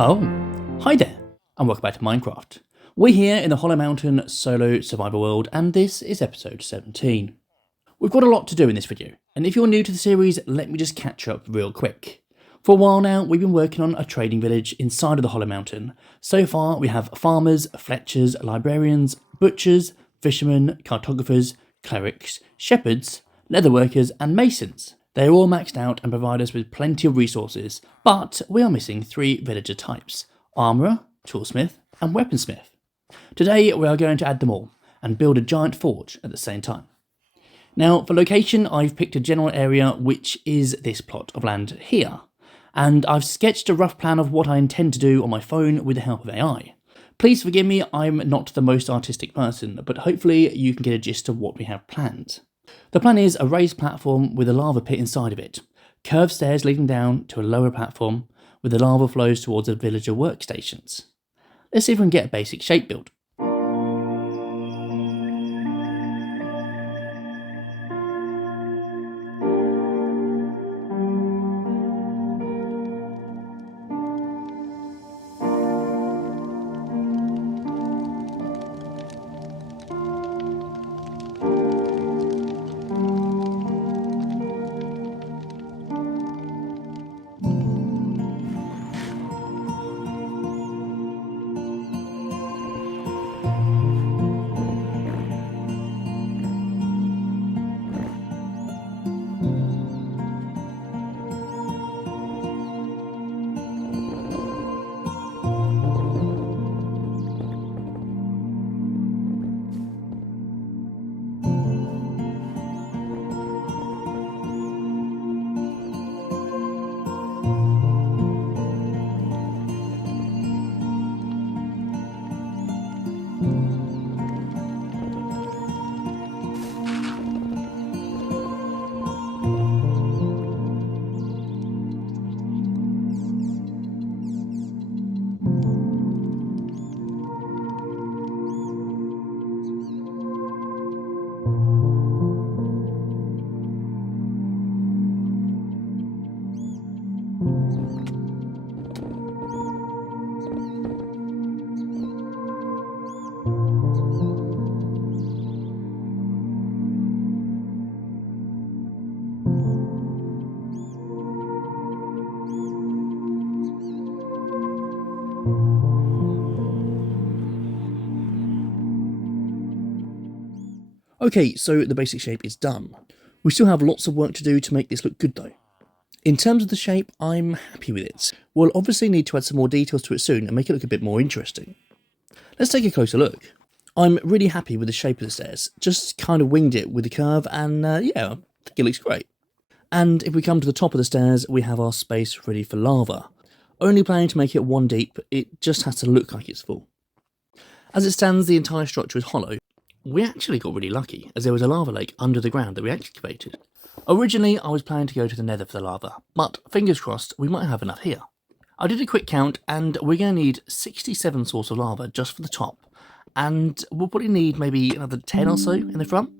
Oh, hi there, and welcome back to Minecraft. We're here in the Hollow Mountain solo survival world, and this is episode 17. We've got a lot to do in this video, and if you're new to the series, let me just catch up real quick. For a while now, we've been working on a trading village inside of the Hollow Mountain. So far, we have farmers, fletchers, librarians, butchers, fishermen, cartographers, clerics, shepherds, leatherworkers, and masons. They're all maxed out and provide us with plenty of resources, but we are missing 3 villager types: armourer, toolsmith, and weaponsmith. Today we are going to add them all, and build a giant forge at the same time. Now for location, I've picked a general area which is this plot of land here, and I've sketched a rough plan of what I intend to do on my phone with the help of AI. Please forgive me, I'm not the most artistic person, but hopefully you can get a gist of what we have planned. The plan is a raised platform with a lava pit inside of it, curved stairs leading down to a lower platform with the lava flows towards the villager workstations. Let's see if we can get a basic shape built. Okay, so the basic shape is done. We still have lots of work to do to make this look good though. In terms of the shape, I'm happy with it. We'll obviously need to add some more details to it soon and make it look a bit more interesting. Let's take a closer look. I'm really happy with the shape of the stairs, just kind of winged it with the curve and yeah, I think it looks great. And if we come to the top of the stairs, we have our space ready for lava. Only planning to make it 1 deep, it just has to look like it's full. As it stands, the entire structure is hollow. We actually got really lucky, as there was a lava lake under the ground that we excavated. Originally, I was planning to go to the nether for the lava, but fingers crossed, we might have enough here. I did a quick count, and we're going to need 67 sources of lava just for the top, and we'll probably need maybe another 10 or so in the front.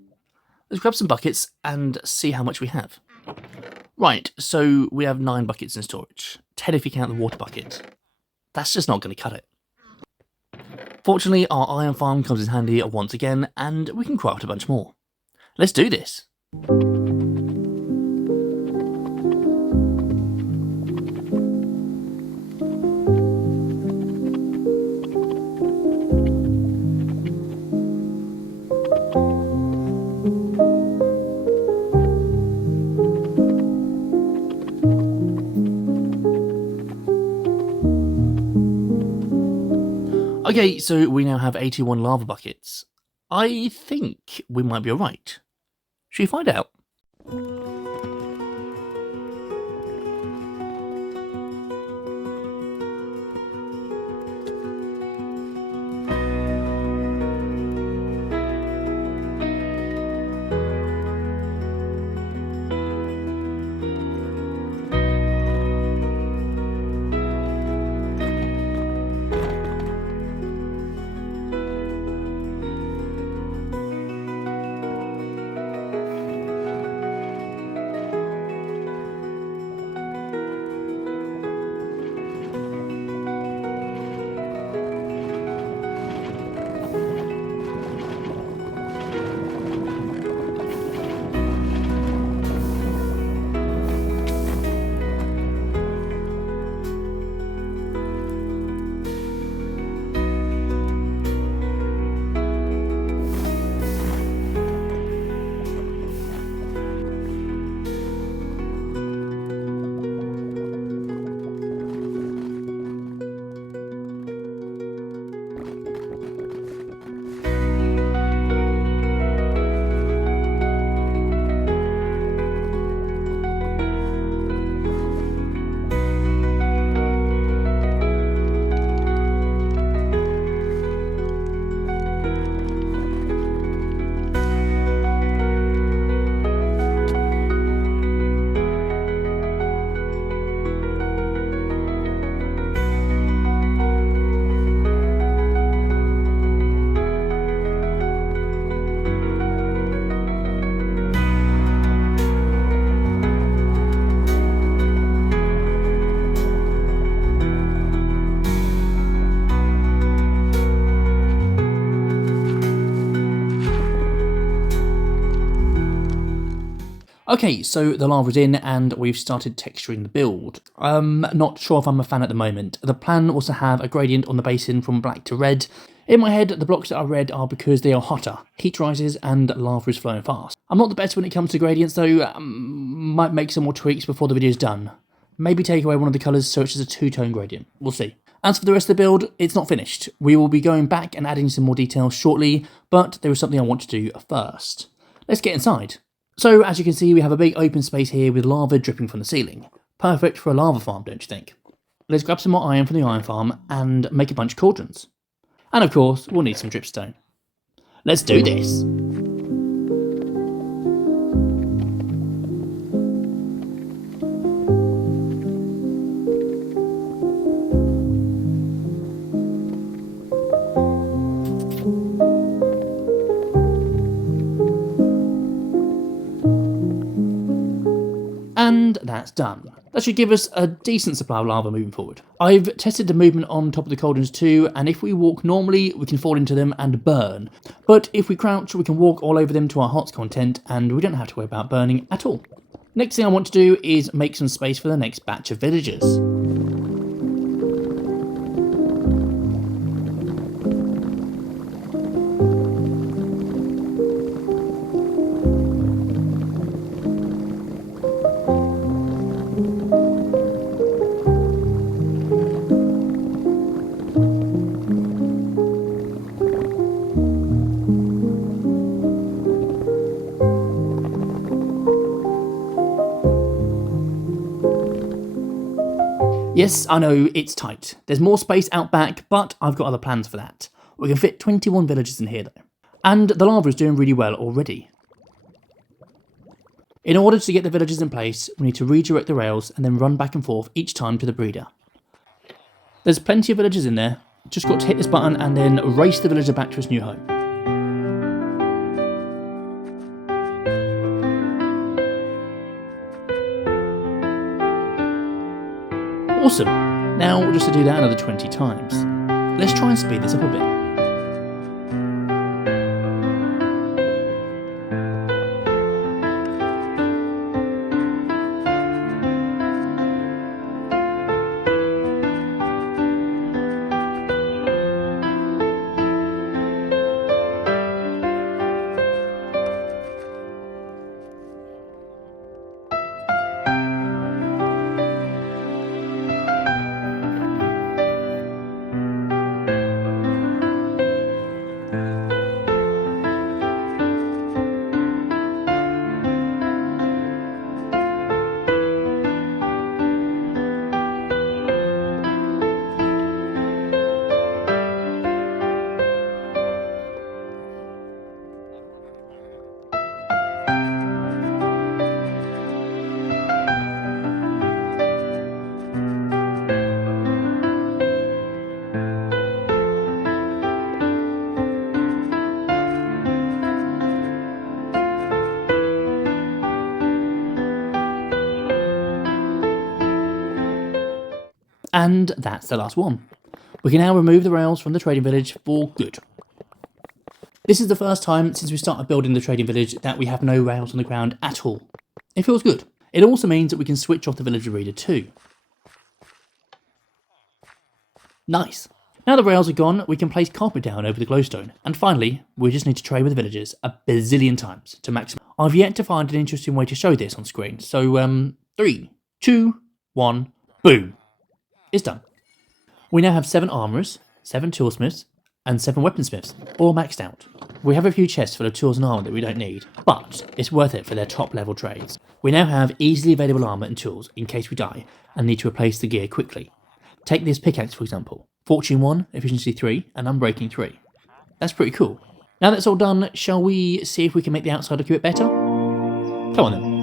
Let's grab some buckets and see how much we have. Right, so we have 9 buckets in storage, 10 if you count the water bucket. That's just not going to cut it. Fortunately, our iron farm comes in handy once again, and we can craft a bunch more. Let's do this! Okay, so we now have 81 lava buckets. I think we might be alright. Should we find out? Okay, so the lava's in and we've started texturing the build. Not sure if I'm a fan at the moment. The plan was to have a gradient on the basin from black to red. In my head, the blocks that are red are because they are hotter, heat rises, and lava is flowing fast. I'm not the best when it comes to gradients though, might make some more tweaks before the video's done. Maybe take away one of the colours so it's just a two-tone gradient, we'll see. As for the rest of the build, it's not finished. We will be going back and adding some more details shortly, but there is something I want to do first. Let's get inside. So, as you can see, we have a big open space here with lava dripping from the ceiling. Perfect for a lava farm, don't you think? Let's grab some more iron from the iron farm and make a bunch of cauldrons. And of course, we'll need some dripstone. Let's do this! And that's done. That should give us a decent supply of lava moving forward. I've tested the movement on top of the cauldrons too, and if we walk normally, we can fall into them and burn. But if we crouch, we can walk all over them to our HOTS content, and we don't have to worry about burning at all. Next thing I want to do is make some space for the next batch of villagers. Yes, I know, it's tight. There's more space out back, but I've got other plans for that. We can fit 21 villagers in here though. And the lava is doing really well already. In order to get the villagers in place, we need to redirect the rails and then run back and forth each time to the breeder. There's plenty of villagers in there. Just got to hit this button and then race the villager back to his new home. Awesome. Now just to do that another 20 times. Let's try and speed this up a bit. And that's the last one. We can now remove the rails from the trading village for good. This is the first time since we started building the trading village that we have no rails on the ground at all. It feels good. It also means that we can switch off the villager reader too. Nice. Now the rails are gone, we can place carpet down over the glowstone. And finally, we just need to trade with the villagers a bazillion times to maximize. I've yet to find an interesting way to show this on screen. So 3, 2, 1, boom. It's done. We now have 7 armourers, 7 toolsmiths, and 7 weaponsmiths, all maxed out. We have a few chests full of tools and armour that we don't need, but it's worth it for their top level trades. We now have easily available armour and tools in case we die and need to replace the gear quickly. Take this pickaxe for example, Fortune 1, Efficiency 3, and Unbreaking 3. That's pretty cool. Now that's all done, shall we see if we can make the outside look a bit better? Come on then.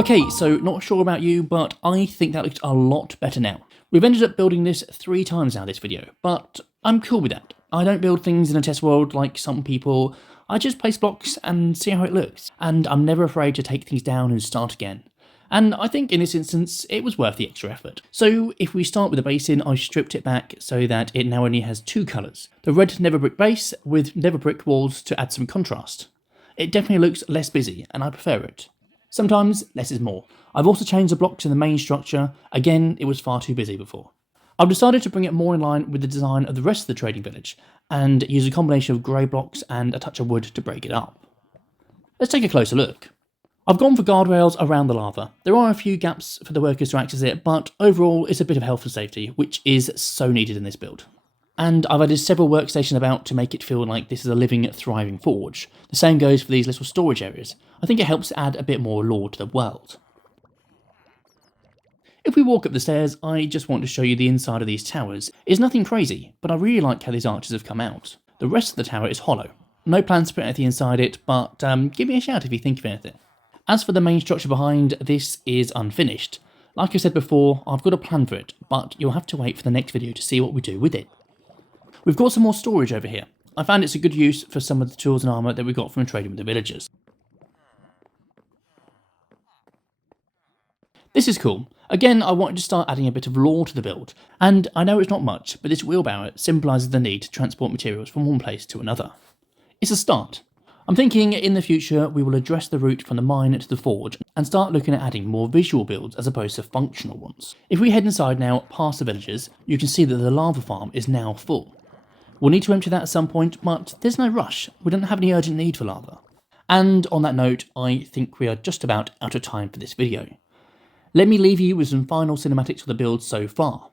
Okay, so not sure about you, but I think that looks a lot better now. We've ended up building this 3 times now this video, but I'm cool with that. I don't build things in a test world like some people. I just place blocks and see how it looks, and I'm never afraid to take things down and start again. And I think in this instance, it was worth the extra effort. So if we start with the basin, I stripped it back so that it now only has 2 colours. The red never brick base with never brick walls to add some contrast. It definitely looks less busy, and I prefer it. Sometimes less is more. I've also changed the blocks in the main structure. Again, it was far too busy before. I've decided to bring it more in line with the design of the rest of the trading village, and use a combination of grey blocks and a touch of wood to break it up. Let's take a closer look. I've gone for guardrails around the lava. There are a few gaps for the workers to access it, but overall it's a bit of health and safety, which is so needed in this build. And I've added several workstations about to make it feel like this is a living, thriving forge. The same goes for these little storage areas. I think it helps add a bit more lore to the world. If we walk up the stairs, I just want to show you the inside of these towers. It's nothing crazy, but I really like how these arches have come out. The rest of the tower is hollow. No plans to put anything inside it, but give me a shout if you think of anything. As for the main structure behind, this is unfinished. Like I said before, I've got a plan for it, but you'll have to wait for the next video to see what we do with it. We've got some more storage over here. I found it's a good use for some of the tools and armour that we got from trading with the villagers. This is cool. Again, I wanted to start adding a bit of lore to the build, and I know it's not much, but this wheelbarrow symbolises the need to transport materials from one place to another. It's a start. I'm thinking in the future we will address the route from the mine to the forge and start looking at adding more visual builds as opposed to functional ones. If we head inside now past the villagers, you can see that the lava farm is now full. We'll need to empty that at some point, but there's no rush. We don't have any urgent need for lava. And on that note, I think we are just about out of time for this video. Let me leave you with some final cinematics of the build so far.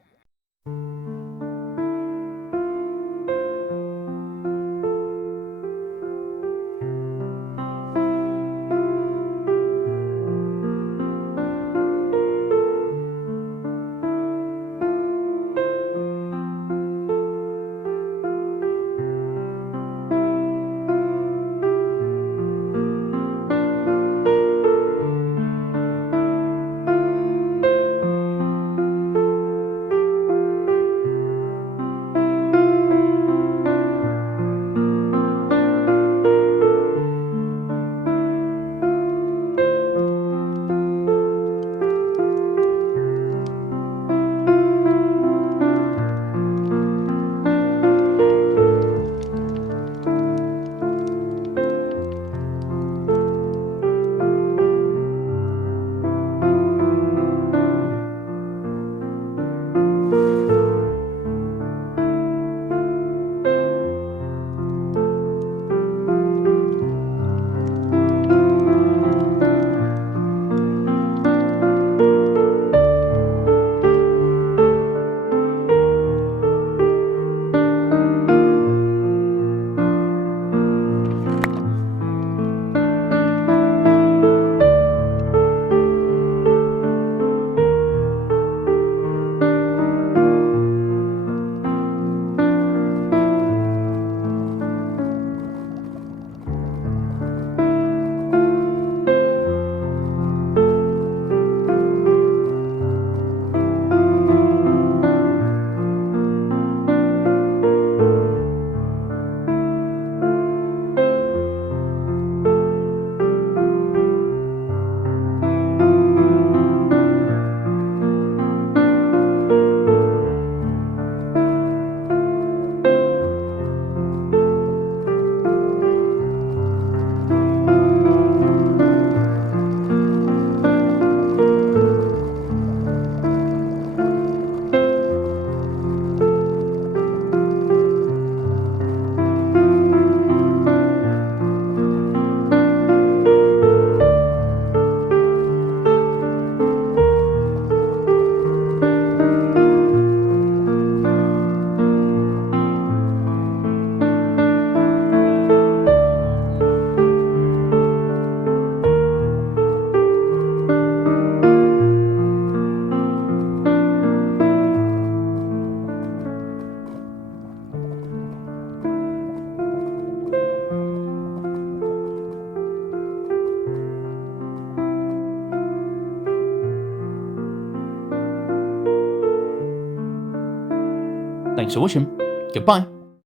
Thanks for watching. Goodbye.